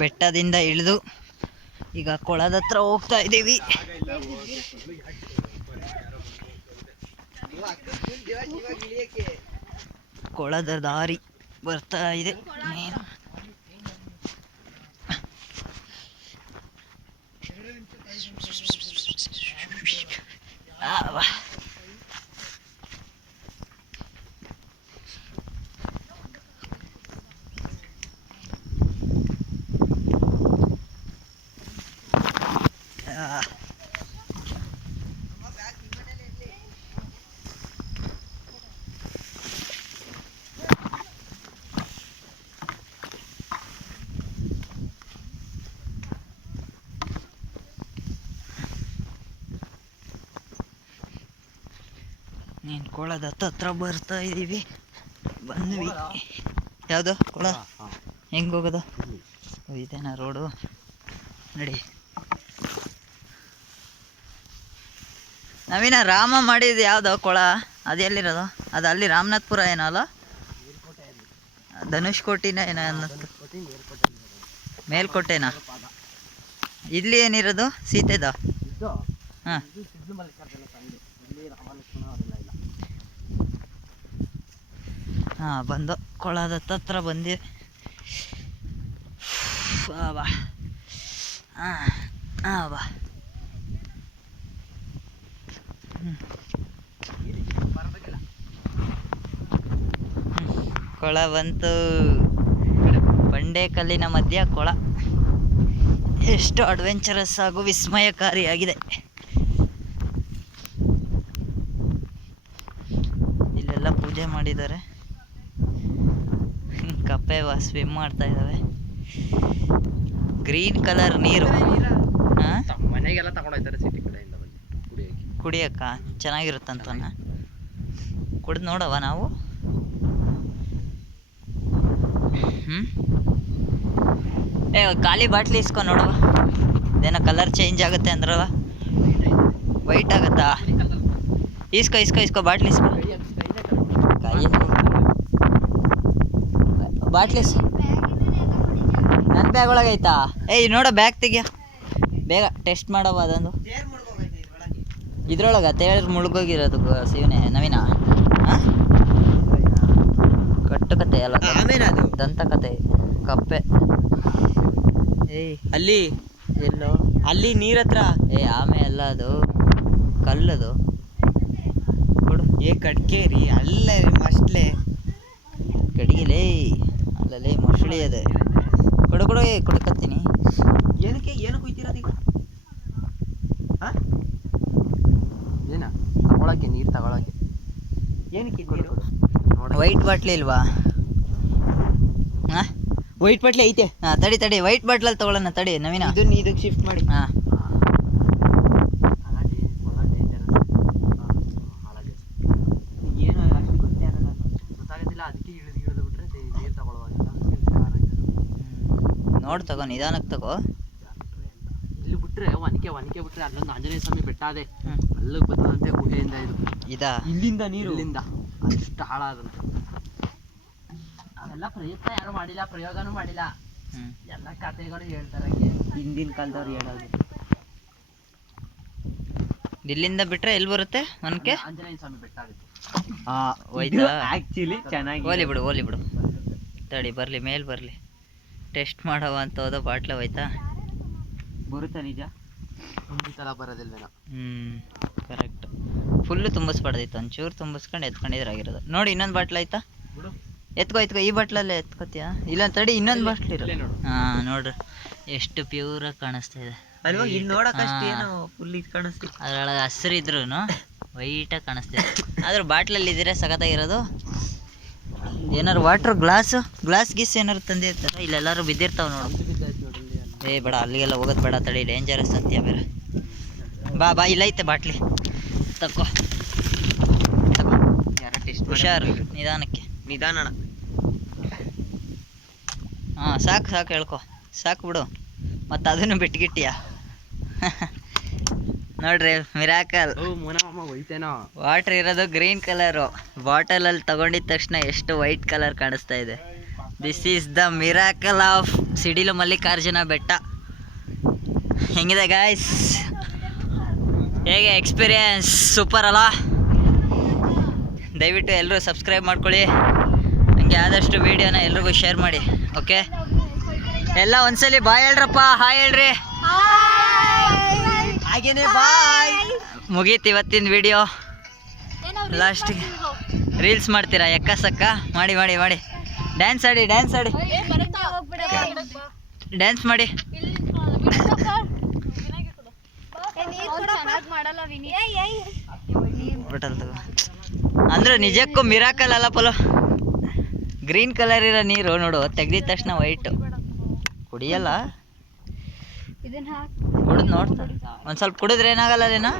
ಬೆಟ್ಟದಿಂದ ಇಳಿದು ಈಗ ಕೊಳದ ಹತ್ರ ಹೋಗ್ತಾ ಇದ್ದೀವಿ. ಕೊಳದ ದಾರಿ ಬರ್ತಾ ಇದೆ. ನೀನು ಕೊಳದ ಹತ್ರ ಬರ್ತಾ ಇದ್ದೀವಿ. ಬಂದ್ವಿ. ಯಾವುದು ಕೊಳ? ಹೆಂಗೆ ಹೋಗೋದು? ಇದೇನಾ ರೋಡು? ನಡಿ. ನವೀನ ರಾಮ ಮಾಡಿದ್ದು ಯಾವುದು ಕೊಳ? ಅದು ಎಲ್ಲಿರೋದು? ಅದು ಅಲ್ಲಿ ರಾಮನಾಥ್ಪುರ ಏನೋ ಅಲ್ಲ? ಧನುಷ್ಕೋಟಿನ ಏನೋ ಅನ್ನಿಸ್ತು. ಮೇಲ್ಕೋಟೆನಾ? ಇಲ್ಲಿ ಏನಿರೋದು? ಸೀತೆದ? ಹಾಂ. ಹಾಂ, ಬಂದು ಕೊಳದ ಹತ್ರ ಬಂದು ಬಾ. ಹಾಂ ಬಾ. ಕೊಳ ಬಂತು. ಬಂಡೆ ಕಲ್ಲಿನ ಮಧ್ಯ ಕೊಳ. ಎಷ್ಟು ಅಡ್ವೆಂಚರಸ್ ಹಾಗೂ ವಿಸ್ಮಯಕಾರಿಯಾಗಿದೆ. ಇಲ್ಲೆಲ್ಲ ಪೂಜೆ ಮಾಡಿದ್ದಾರೆ. ಕಪ್ಪೆ ಸ್ವಿಮ್ ಮಾಡ್ತಾ ಇದ್ದಾವೆ. ಗ್ರೀನ್ ಕಲರ್ ನೀರು. ಮನೆಗೆಲ್ಲ ತಗೊಂಡೋಗ್ತಾರೆ ಸಿಟಿ ಕಡೆಯಿಂದ ಕುಡಿಯಕ್ಕ ಚೆನ್ನಾಗಿರುತ್ತಂತ. ಕುಡಿದು ನೋಡವ ನಾವು. ಖಾಲಿ ಬಾಟ್ಲಿ ಇಸ್ಕೊಂಡು ನೋಡವ. ಏನೋ ಕಲರ್ ಚೇಂಜ್ ಆಗುತ್ತೆ ಅಂದ್ರಲ್ಲ, ವೈಟ್ ಆಗುತ್ತಾ? ಇಸ್ಕೋ ಬಾಟ್ಲಿ ಇಸ್ಕೊ. ಬಾಟ್ಲಿ ನನ್ನ ಬ್ಯಾಗ್ ಒಳಗೆ ಐತಾ? ನೋಡ ಬ್ಯಾಗ್ ತೆಗಿಯ ಬೇಗ. ಟೆಸ್ಟ್ ಮಾಡವ ಅದೊಂದು. ಇದ್ರೊಳಗೆ ತೇಳ್ ಮುಳುಗೋಗಿರೋದು ಶಿವನೇ. ನವೀನ ಕಟ್ಟು ಕತೆ ಅಲ್ಲ, ದಂತಕತೆ. ಕಪ್ಪೆ ಅಲ್ಲಿ ಎಲ್ಲೋ ಅಲ್ಲಿ ನೀರ ಹತ್ರ. ಆಮೆ ಅಲ್ಲ, ಅದು ಕಲ್ಲದು. ಕೊಡು. ಕಟ್ಕೇರಿ ಅಲ್ಲೇ ಮಸ್ಟ್ಲೆ ಕಡಿಗಿಲೇ ಅಲ್ಲೇ ಮೊಸಳಿ ಅದು. ಕೊಡು ಕೊಡ್ಕತ್ತೀನಿ. ಏನು ಕುಯ್ತಿರೋದೀಗ? ಏನ ತಗೊಳಕ್ಕೆ? ನೀರು ತಗೊಳಕ್ಕೆ ಏನಕ್ಕೆ? ವೈಟ್ ಬಾಟ್ಲಿ ಇಲ್ವಾ? ಹಾಂ, ವೈಟ್ ಬಾಟ್ಲಿ ಐತೆ. ಹಾಂ, ತಡಿ ವೈಟ್ ಬಾಟ್ಲಲ್ಲಿ ತಗೊಳ್ಳೋಣ. ತಡಿ ನವೀನ, ಇದಕ್ಕೆ ಶಿಫ್ಟ್ ಮಾಡಿ. ಹಾಂ. ಏನು ಅಷ್ಟು ಗೊತ್ತಾಗೋದಿಲ್ಲ. ಅದಕ್ಕೆ ಇಳಿದು ಬಿಟ್ರೆ ನೀರು ತಗೊಳ್ಳುವಾಗ ನೋಡಿ ತಗೋ, ನಿಧಾನಕ್ಕೆ ತಗೋ. ಇಲ್ಲಿ ಬಿಟ್ರೆ ಒನಕೆ ಬಿಟ್ರೆ ಅಲ್ಲೊಂದು ಆಂಜನೇಯ ಸ್ವಾಮಿ ಬೆಟ್ಟ ಅದೇ. ಅಲ್ಲಿಗೆ ಬರ್ತದಂತೆ ಗುಹೆಯಿಂದ. ಇಲ್ಲಿಂದ ನೀರು ಇಲ್ಲಿಂದ ಅಷ್ಟು ಹಾಳಾದಂತೆ. ಅವೆಲ್ಲ ಪ್ರಯತ್ನ ಯಾರು ಮಾಡಿಲ್ಲ, ಪ್ರಯೋಗನೂ ಮಾಡಿಲ್ಲ. ಎಲ್ಲ ಕಥೆಗಳು ಹೇಳ್ತಾರೆ, ಹಿಂದಿನ ಕಾಲದವ್ರು ಹೇಳೋದು. ಇಲ್ಲಿಂದ ಬಿಟ್ರೆ ಎಲ್ಲಿ ಬರುತ್ತೆ? ಒನಕೆ ಆಂಜನೇಯ ಸ್ವಾಮಿ ಬೆಟ್ಟ ಆಗುತ್ತೆ. ಆಕ್ಚುಲಿ ಚೆನ್ನಾಗಿ ಹೋಲಿ ಬಿಡು. ತಡಿ ಬರ್ಲಿ, ಮೇಲ್ ಬರ್ಲಿ. ಟೆಸ್ಟ್ ಮಾಡವ ಅಂತ ಹೋದ ಬಾಟ್ಲ ಹೋಯ್ತಾ? ಬರುತ್ತೆ ನಿಜ. ಒಂದು ಸಲ ಬರೋದಿಲ್ವೇನೋ. ಕರೆಕ್ಟ್. ಫುಲ್ಲು ತುಂಬಿಸ್ಬಾರ್ದಿತ್ತು, ಒಂಚೂರು ತುಂಬಿಸ್ಕೊಂಡು ಎತ್ಕೊಂಡಿದ್ರಾಗಿರೋದು. ನೋಡಿ ಇನ್ನೊಂದು ಬಾಟ್ಲ್ ಆಯ್ತಾ? ಎತ್ಕೋ. ಈ ಬಾಟ್ಲಲ್ಲೇ ಎತ್ಕೋತೀಯಾ? ಇಲ್ಲ ತಡಿ, ಇನ್ನೊಂದು ಬಾಟ್ಲ್ ಇರೋ. ಹಾಂ, ನೋಡ್ರಿ ಎಷ್ಟು ಪ್ಯೂರಾಗಿ ಕಾಣಿಸ್ತಾ ಇದೆ ಅಲ್ವಾ? ಇಲ್ಲಿ ನೋಡೋಕಷ್ಟೇನು ಫುಲ್ ಇದು ಕಾಣಿಸ್ತೀವಿ. ಅದರೊಳಗೆ ಹಸಿರು ಇದ್ರೂ ವೈಟಾಗಿ ಕಾಣಿಸ್ತಿದೆ. ಆದ್ರೆ ಬಾಟ್ಲಲ್ಲಿ ಇದ್ದೀರಾ ಸಖತ್ತಾಗಿರೋದು. ಏನಾರು ವಾಟ್ರ್ ಗ್ಲಾಸ್ ಗೀಸ್ ಏನಾರು ತಂದೆ ಇರ್ತಾರೆ. ಇಲ್ಲೆಲ್ಲರೂ ಬಿದ್ದಿರ್ತಾವೆ ನೋಡು. ಬೇಡ, ಅಲ್ಲಿಗೆಲ್ಲ ಹೋಗೋದು ಬೇಡ. ತಡಿ, ಡೇಂಜರಸ್ ಅಂತೀಯ ಬೇರೆ. ಬಾ ಇಲ್ಲೈತೆ ಬಾಟ್ಲಿ. ತಗೋ. ಯಾರೋ ಟೆಸ್ಟ್ ಹುಷಾರು, ನಿಧಾನಕ್ಕೆ. ನಿಧಾನಣ. ಹಾಂ, ಸಾಕು ಹೇಳ್ಕೊ. ಸಾಕು ಬಿಡು. ಮತ್ತು ಅದನ್ನು ಬಿಟ್ಗಿಟ್ಟಿಯಾ? ನೋಡ್ರಿ, ಮಿರಾಕಲ್. ವಾಟರ್ ಇರೋದು ಗ್ರೀನ್ ಕಲರು. ಬಾಟಲಲ್ಲಿ ತಗೊಂಡಿದ ತಕ್ಷಣ ಎಷ್ಟು ವೈಟ್ ಕಲರ್ ಕಾಣಿಸ್ತಾ ಇದೆ. This is the miracle of ಸಿಡಿಲು ಮಲ್ಲಿಕಾರ್ಜುನ ಬೆಟ್ಟ. ಹೆಂಗಿದೆ ಗಾಯ್ಸ್, ಹೇಗೆ ಎಕ್ಸ್ಪೀರಿಯನ್ಸ್? ಸೂಪರ್ ಅಲ್ಲ? ದಯವಿಟ್ಟು ಎಲ್ಲರೂ ಸಬ್ಸ್ಕ್ರೈಬ್ ಮಾಡ್ಕೊಳ್ಳಿ, ಹಂಗೆ ಆದಷ್ಟು ವೀಡಿಯೋನ ಎಲ್ರಿಗೂ ಶೇರ್ ಮಾಡಿ. ಓಕೆ, ಎಲ್ಲ ಒಂದ್ಸಲಿ ಬಾಯ್ ಹೇಳ್ರಪ್ಪ, ಹಾಯ್ ಹೇಳ್ರಿ. ಹಾಗೇನೆ ಬಾಯ್. ಮುಗೀತು ಇವತ್ತಿನ ವಿಡಿಯೋ. ಲಾಸ್ಟಿಗೆ ರೀಲ್ಸ್ ಮಾಡ್ತೀರಾ? ಎಕ್ಕಸಕ್ಕ ಮಾಡಿ ಮಾಡಿ ಮಾಡಿ. ಡ್ಯಾನ್ಸ್ ಆಡಿ, ಡ್ಯಾನ್ಸ್ ಆಡಿ, ಡ್ಯಾನ್ಸ್ ಮಾಡಿ. ಅಂದ್ರೆ ನಿಜಕ್ಕೂ ಮಿರಾಕಲ್ ಅಲ್ಲ ಪಲು. ಗ್ರೀನ್ ಕಲರ್ ಇರೋ ನೀರು ನೋಡು, ತೆಗ್ದಿದ ತಕ್ಷಣ ವೈಟ್. ಕುಡಿಯಲ್ಲ, ಕುಡಿದು ನೋಡ್ತಾ ಒಂದು ಸ್ವಲ್ಪ ಕುಡಿದ್ರೆ ಏನಾಗಲ್ಲ ಅದೇನಾ?